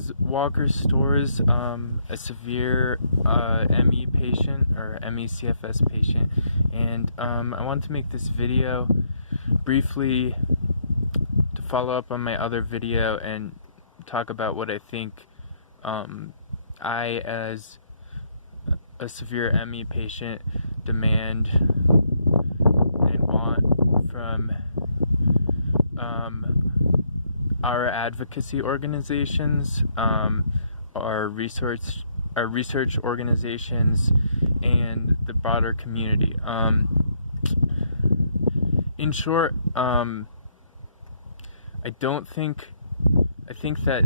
is Walker Storz, a severe ME patient, or ME CFS patient, and I wanted to make this video briefly to follow up on my other video and talk about what I think I, as a severe ME patient, demand and want from our advocacy organizations, our research organizations, and the broader community. In short, I think that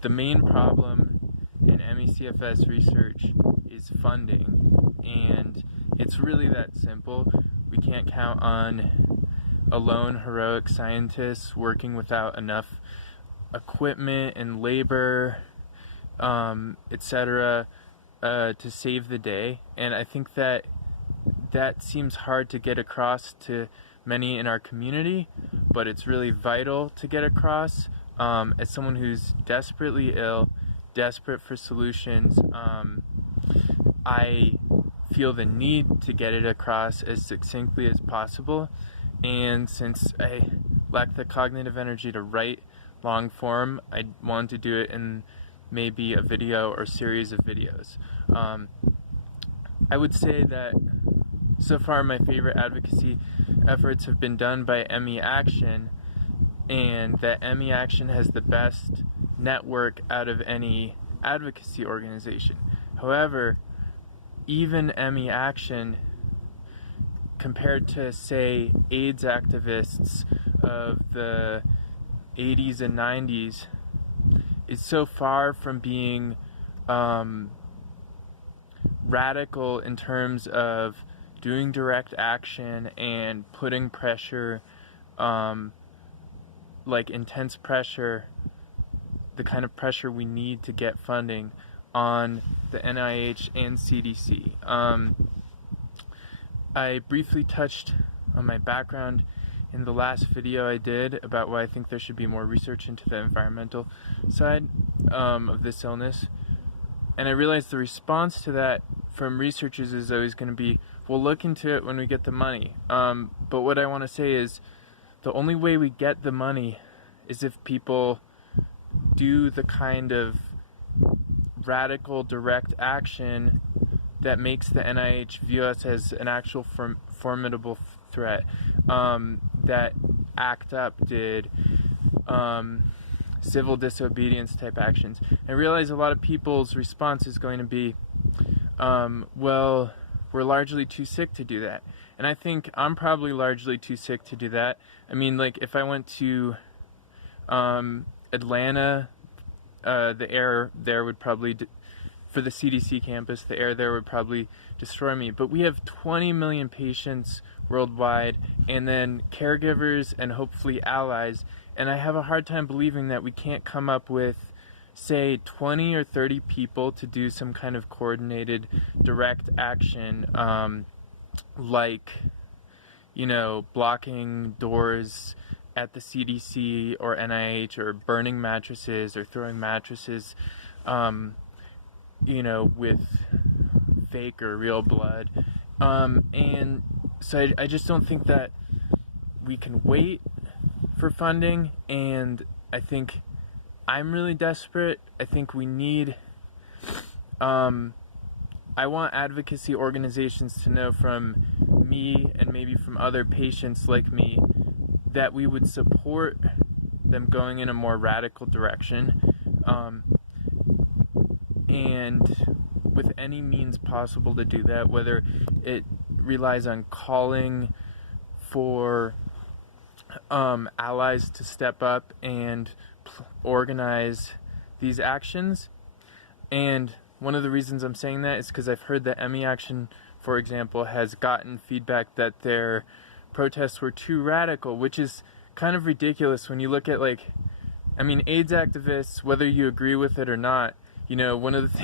the main problem in ME/CFS research is funding, and it's really that simple. We can't count on alone heroic scientists working without enough equipment and labor, etc., to save the day. And I think that seems hard to get across to many in our community, but it's really vital to get across. As someone who's desperately ill, desperate for solutions, I feel the need to get it across as succinctly as possible. And since I lack the cognitive energy to write long form, I want to do it in maybe a video or series of videos. I would say that so far my favorite advocacy efforts have been done by ME Action, and that ME Action has the best network out of any advocacy organization. However, even ME Action, compared to, say, AIDS activists of the 80s and 90s, is so far from being radical in terms of doing direct action and putting pressure, like intense pressure, the kind of pressure we need to get funding on the NIH and CDC. I briefly touched on my background in the last video I did about why I think there should be more research into the environmental side of this illness. And I realized the response to that from researchers is always going to be, we'll look into it when we get the money. But what I want to say is, the only way we get the money is if people do the kind of radical direct action that makes the NIH view us as an actual formidable threat, that ACT UP did, civil disobedience type actions. I realize a lot of people's response is going to be, well, we're largely too sick to do that. And I think I'm probably largely too sick to do that. I mean, like, if I went to Atlanta, the air there would probably, for the CDC campus, the air there would probably destroy me. But we have 20 million patients worldwide, and then caregivers and hopefully allies. And I have a hard time believing that we can't come up with, say, 20 or 30 people to do some kind of coordinated direct action, like, you know, blocking doors at the CDC or NIH, or burning mattresses, or throwing mattresses, you know, with fake or real blood. And so I just don't think that we can wait for funding, and I think I'm really desperate. I think we need, I want advocacy organizations to know from me, and maybe from other patients like me, that we would support them going in a more radical direction, and with any means possible to do that, whether it relies on calling for allies to step up and organize these actions. And one of the reasons I'm saying that is because I've heard that ME Action, for example, has gotten feedback that their protests were too radical, which is kind of ridiculous when you look at, like, I mean, AIDS activists, whether you agree with it or not, you know, one of the